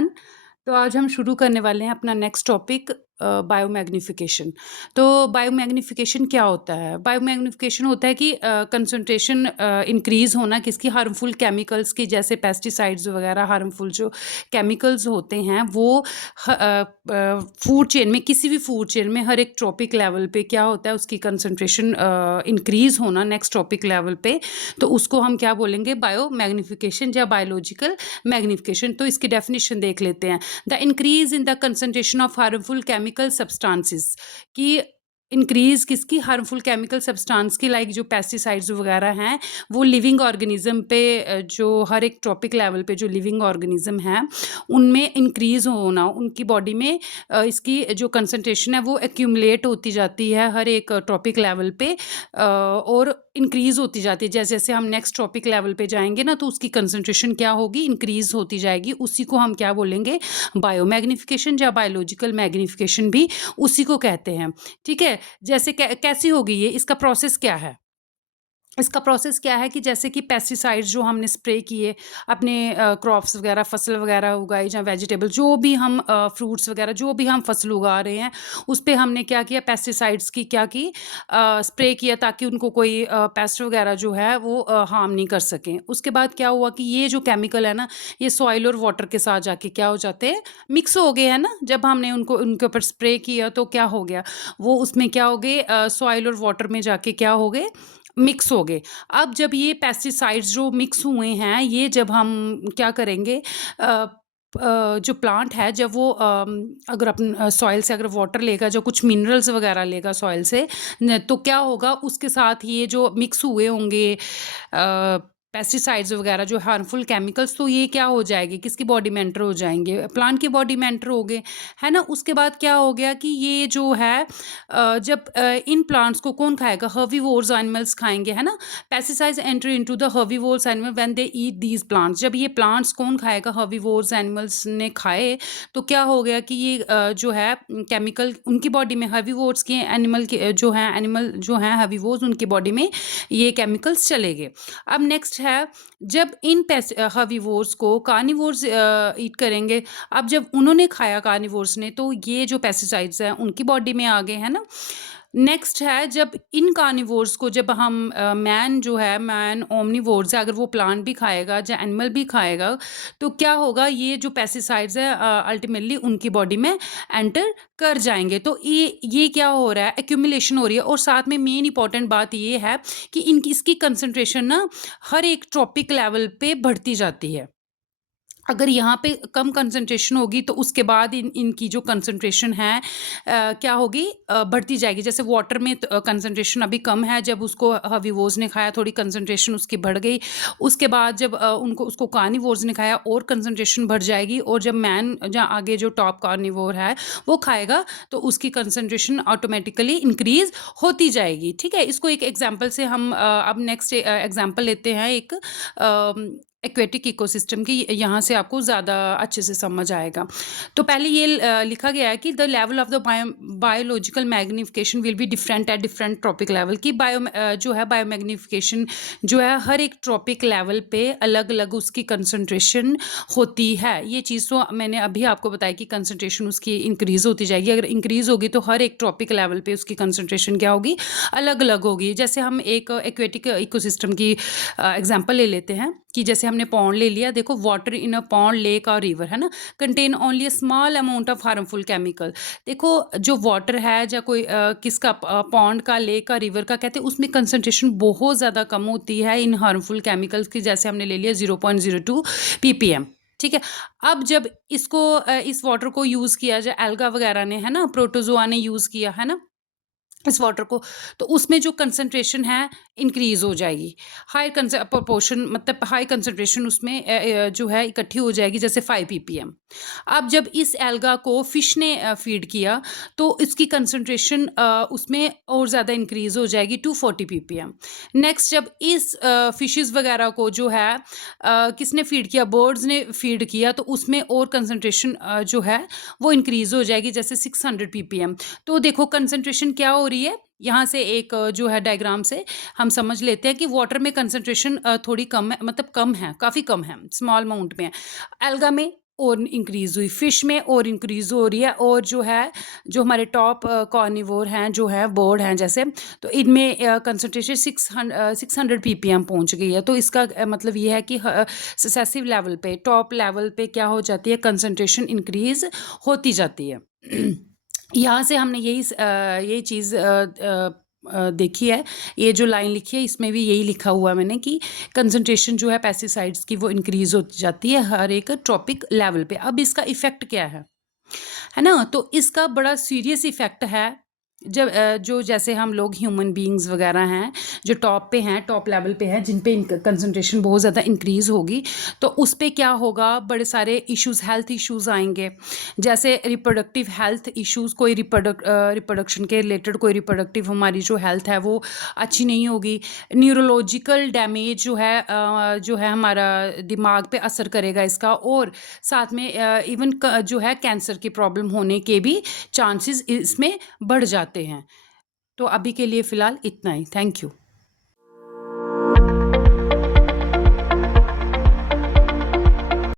Everyone. तो आज हम शुरू करने वाले हैं अपना नेक्स्ट टॉपिक बायोमैग्निफिकेशन। तो बायोमैग्निफिकेशन क्या होता है? बायोमैग्निफिकेशन होता है कि कंसंट्रेशन इंक्रीज़ होना किसकी हार्मफुल केमिकल्स की, जैसे पेस्टिसाइड्स वगैरह हार्मफुल जो केमिकल्स होते हैं वो फूड चेन में, किसी भी फूड चेन में हर एक ट्रॉपिक लेवल पे क्या होता है, उसकी कंसंट्रेशन इंक्रीज़ होना नेक्स्ट ट्रॉपिक लेवल पे। तो उसको हम क्या बोलेंगे? बायोमैग्निफिकेशन या बायोलॉजिकल मैग्निफिकेशन। तो इसकी डेफिनेशन देख लेते हैं। The increase in the concentration of harmful chemical substances की, इंक्रीज किसकी? हार्मफुल केमिकल सब्सटेंस की, लाइक जो पेस्टिसाइड्स वगैरह हैं वो लिविंग ऑर्गेनिज्म पे जो हर एक ट्रॉपिक लेवल पे जो लिविंग ऑर्गेनिज्म है उनमें इंक्रीज होना, उनकी बॉडी में इसकी जो कंसंट्रेशन है वो एक्यूमुलेट होती जाती है हर एक ट्रॉपिक लेवल पे, और इंक्रीज होती जाती है। जैसे जैसे हम नेक्स्ट ट्रॉपिक लेवल पे जाएंगे ना तो उसकी कंसंट्रेशन क्या होगी? इंक्रीज होती जाएगी। उसी को हम क्या बोलेंगे? बायोमैग्निफिकेशन या बायोलॉजिकल मैग्निफिकेशन भी उसी को कहते हैं। ठीक है। जैसे कैसी होगी ये, इसका प्रोसेस क्या है? इसका प्रोसेस क्या है कि जैसे कि पेस्टिसाइड्स जो हमने स्प्रे किए अपने क्रॉप्स वगैरह, फसल वगैरह उगाई, या वेजिटेबल जो भी हम फ्रूट्स वगैरह जो भी हम फसल उगा रहे हैं उस पे हमने क्या किया? पेस्टिसाइड्स की क्या की? स्प्रे किया ताकि उनको कोई पेस्ट वगैरह जो है वो हार्म नहीं कर सकें। उसके बाद क्या हुआ कि ये जो केमिकल है ना, ये सॉइल और वाटर के साथ जाके क्या हो जाते हैं? मिक्स हो गए हैं ना। जब हमने उनको उनके ऊपर स्प्रे किया तो क्या हो गया? वो उसमें क्या हो गए? सॉइल और वाटर में जाके क्या हो गए? मिक्स हो गए। अब जब ये पेस्टिसाइड्स जो मिक्स हुए हैं, ये जब हम क्या करेंगे? जो प्लांट है जब वो अगर अपन सॉइल से अगर वाटर लेगा, जो कुछ मिनरल्स वगैरह लेगा सॉइल से तो क्या होगा? उसके साथ ये जो मिक्स हुए होंगे पेस्टिसाइड्स वगैरह जो हार्मफुल केमिकल्स, तो ये क्या हो जाएगी? किसकी बॉडी में एंटर हो जाएंगे? प्लांट की बॉडी में एंटर हो गए, है ना। उसके बाद क्या हो गया कि ये जो है जब इन प्लांट्स को कौन खाएगा? हर्बीवोर्स एनिमल्स खाएंगे, है ना। Pesticides enter into the herbivores animal when they eat these plants. जब ये प्लांट्स कौन खाएगा? हर्बीवोर्स एनिमल्स ने खाए तो क्या हो गया कि ये जो है केमिकल उनकी बॉडी में, हर्बीवोर्स के एनिमल के जो है, एनिमल जो हैं हर्बीवोर्स, उनकी बॉडी में ये केमिकल्स चले गए। अब नेक्स्ट है, जब इन हर्बीवोर्स को कार्निवोर्स ईट करेंगे। अब जब उन्होंने खाया कार्निवोर्स ने तो ये जो पेस्टिसाइड्स हैं उनकी बॉडी में आ गए, है ना। नेक्स्ट है, जब इन कार्निवोर्स को जब हम मैन जो है, मैन ओमनिवोर्स है, अगर वो प्लांट भी खाएगा या एनिमल भी खाएगा तो क्या होगा? ये जो पेस्टिसाइड्स है अल्टीमेटली उनकी बॉडी में एंटर कर जाएंगे। तो ये क्या हो रहा है? एक्यूमुलेशन हो रही है। और साथ में मेन इंपॉर्टेंट बात ये है कि इनकी इसकी कंसंट्रेशन ना हर एक ट्रॉपिक लेवल पे बढ़ती जाती है। अगर यहाँ पे कम कंसंट्रेशन होगी तो उसके बाद इनकी जो कंसंट्रेशन है क्या होगी? बढ़ती जाएगी। जैसे वाटर में कंसंट्रेशन अभी कम है, जब उसको हर्बीवोर्स ने खाया थोड़ी कंसंट्रेशन उसकी बढ़ गई। उसके बाद जब उनको उसको कार्निवोर्स ने खाया और कंसंट्रेशन बढ़ जाएगी। और जब मैन जहाँ आगे जो टॉप कार्निवोर है वो खाएगा तो उसकी कंसंट्रेशन ऑटोमेटिकली इंक्रीज होती जाएगी। ठीक है। इसको एक एग्जाम्पल से हम अब नेक्स्ट एग्जाम्पल लेते हैं एक एक्वेटिक इकोसिस्टम की। यहाँ से आपको ज़्यादा अच्छे से समझ आएगा। तो पहले ये लिखा गया है कि the level of the biological magnification will be different at different trophic level की। जो है बायोमैग्निफिकेशन जो है हर एक ट्रॉपिक लेवल पे अलग अलग उसकी कंसंट्रेशन होती है। ये चीज़ तो मैंने अभी आपको बताया कि कंसंट्रेशन उसकी इंक्रीज़ होती जाएगी। अगर इंक्रीज़ होगी तो हर एक ट्रॉपिक लेवल पे उसकी कंसंट्रेशन क्या होगी? अलग अलग होगी। जैसे हम एक एक्वेटिक इकोसिस्टम की एग्जांपल ले लेते हैं कि जैसे हमने पॉन्ड ले लिया। देखो, water in a pond, lake और रिवर, है ना, contain only a small amount of harmful chemical. देखो, जो वाटर है या कोई किसका पॉन्ड का, लेक का, रिवर का कहते हैं, उसमें कंसंट्रेशन बहुत ज़्यादा कम होती है इन हार्मफुल केमिकल्स की। जैसे हमने ले लिया 0.02 ppm। ठीक है। अब जब इसको इस वाटर को यूज़ किया जाए, एल्गा वगैरह ने, है ना, प्रोटोजोआ ने यूज़ किया, है ना, इस वाटर को, तो उसमें जो कंसंट्रेशन है इंक्रीज हो जाएगी। हाई प्रोपोर्शन मतलब हाई कंसंट्रेशन उसमें जो है इकट्ठी हो जाएगी, जैसे 5 ppm। अब जब इस एल्गा को फिश ने फीड किया तो इसकी कंसंट्रेशन उसमें और ज़्यादा इंक्रीज हो जाएगी, 240 ppm। नेक्स्ट, जब इस फिशेस वगैरह को जो है किसने फीड किया? बर्ड्स ने फीड किया, तो उसमें और कंसंट्रेशन जो है वो इंक्रीज हो जाएगी, जैसे 600 ppm। तो देखो कंसंट्रेशन क्या हो रही है। यहाँ से एक जो है डायग्राम से हम समझ लेते हैं कि वाटर में कंसंट्रेशन थोड़ी कम है, मतलब कम है, काफ़ी कम है, स्मॉल अमाउंट में है। एल्गा में और इंक्रीज़ हुई, फ़िश में और इंक्रीज़ हो रही है, और जो है, जो हमारे टॉप कार्निवोर हैं, जो हैं बर्ड हैं जैसे, तो इनमें कंसंट्रेशन 600 ppm पहुंच गई है। तो इसका मतलब ये है कि सक्सेसिव लेवल पे, टॉप लेवल पे क्या हो जाती है, कंसंट्रेशन इंक्रीज़ होती जाती है। यहाँ से हमने यही चीज़ देखी है, ये जो लाइन लिखी है इसमें भी यही लिखा हुआ है मैंने कि कंसंट्रेशन जो है पेस्टिसाइड्स की वो इंक्रीज़ होती जाती है हर एक ट्रॉपिक लेवल पे। अब इसका इफ़ेक्ट क्या है ना? तो इसका बड़ा सीरियस इफ़ेक्ट है जब जो जैसे हम लोग ह्यूमन बीइंग्स वगैरह हैं, जो टॉप पे हैं, टॉप लेवल पे हैं, जिन पे कंसंट्रेशन बहुत ज़्यादा इंक्रीज़ होगी, तो उस पे क्या होगा, बड़े सारे इश्यूज़, हेल्थ इश्यूज़ आएँगे। जैसे रिप्रोडक्टिव हेल्थ इश्यूज़, कोई रिप्रोडक्शन के रिलेटेड कोई रिप्रोडक्टिव हमारी जो हेल्थ है वो अच्छी नहीं होगी। न्यूरोलॉजिकल डैमेज जो है हमारा दिमाग पे असर करेगा इसका, और साथ में इवन जो है कैंसर की प्रॉब्लम होने के भी चांसेस इसमें बढ़ जाते हैं। तो अभी के लिए फ़िलहाल इतना ही। Thank you.